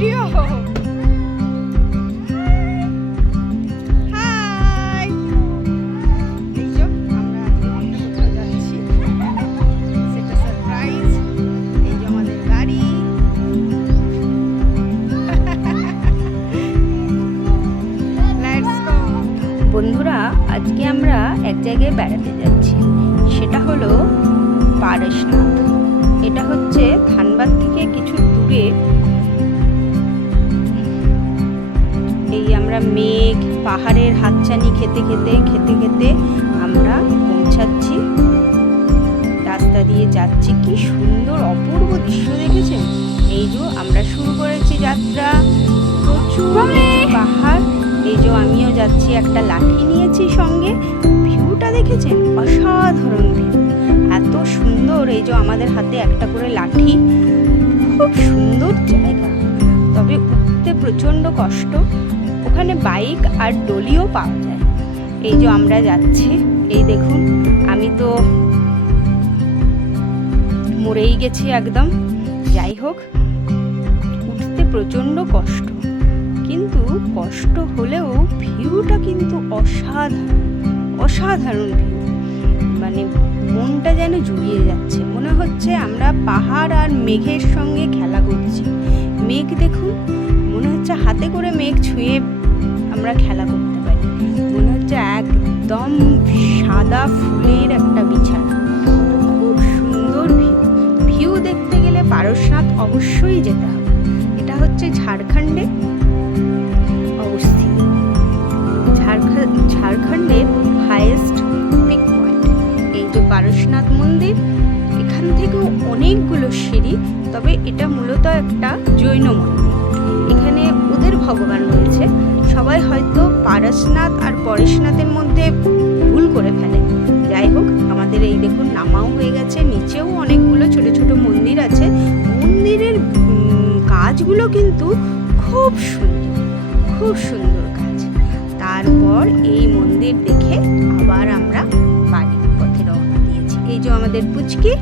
Video. High, এই যে আমরা আজকে কোথাও যাচ্ছি, সেটা সারপ্রাইজ। এই যে আমাদের গাড়ি। Let's go. বন্ধুরা, আজকে আমরা এক জায়গায় বেড়াতে যাচ্ছি, সেটা হলো পারশনাথ। এটা হচ্ছে ধানবাদ থেকে কিছু দূরে। এই আমরা মেঘ পাহাড়ের হাতছানি খেতে খেতে আমরা পৌঁছাচ্ছি, রাস্তা দিয়ে যাচ্ছি। কি সুন্দর অপূর্ব দৃশ্য দেখেছেন। এই যে আমরা শুরু করেছি যাত্রা, প্রচুর পাহাড়। এই যে আমিও যাচ্ছি, একটা লাঠি নিয়েছি সঙ্গে। ভিউটা দেখেছেন, অসাধারণ ভিউ, এত সুন্দর। এই যে আমাদের হাতে একটা করে লাঠি, খুব সুন্দর জায়গা, তবে উঠতে প্রচণ্ড কষ্ট। ওখানে বাইক আর ডলিও পাওয়া যায়। এই যে আমরা যাচ্ছি, এই দেখুন, আমি তো মরেই গেছি একদম। যাই হোক, উঠতে প্রচণ্ড কষ্ট, কিন্তু কষ্ট হলেও ভিউটা কিন্তু অসাধারণ ভিউ। মানে মনটা যেন জুড়িয়ে যাচ্ছে, মনে হচ্ছে আমরা পাহাড় আর মেঘের সঙ্গে খেলা করছি। মেঘ দেখুন, মনে হচ্ছে হাতে করে মেঘ ছুঁয়ে আমরা খেলা করতে পারি। মনে হচ্ছে একদম সাদা ফুলের একটা বিছানা। খুব সুন্দর ভিউ দেখতে গেলে পারশনাথ অবশ্যই যেতে হবে। এটা হচ্ছে ঝাড়খণ্ডে অবস্থিত, ঝাড়খণ্ডের হাইয়েস্ট পিক পয়েন্ট। এই যে পারশনাথ মন্দির, এখান থেকেও অনেকগুলো সিঁড়ি, তবে এটা মূলত একটা জৈন মন্দির। এখানে ওদের ভগবান রয়েছে। সবাই হয়তো পারশনাথ আর পরেশনাথের মধ্যে ভুল করে ফেলে। যাই হোক, আমাদের এই দেখুন নামাও হয়ে গেছে। নিচেও অনেকগুলো ছোট ছোট মন্দির আছে। মন্দিরের কাজগুলো কিন্তু খুব সুন্দর কাজ। তারপর এই মন্দির দেখে আবার আমরা বাড়ির পথে রওনা দিয়েছি। এই যে আমাদের পুচকি।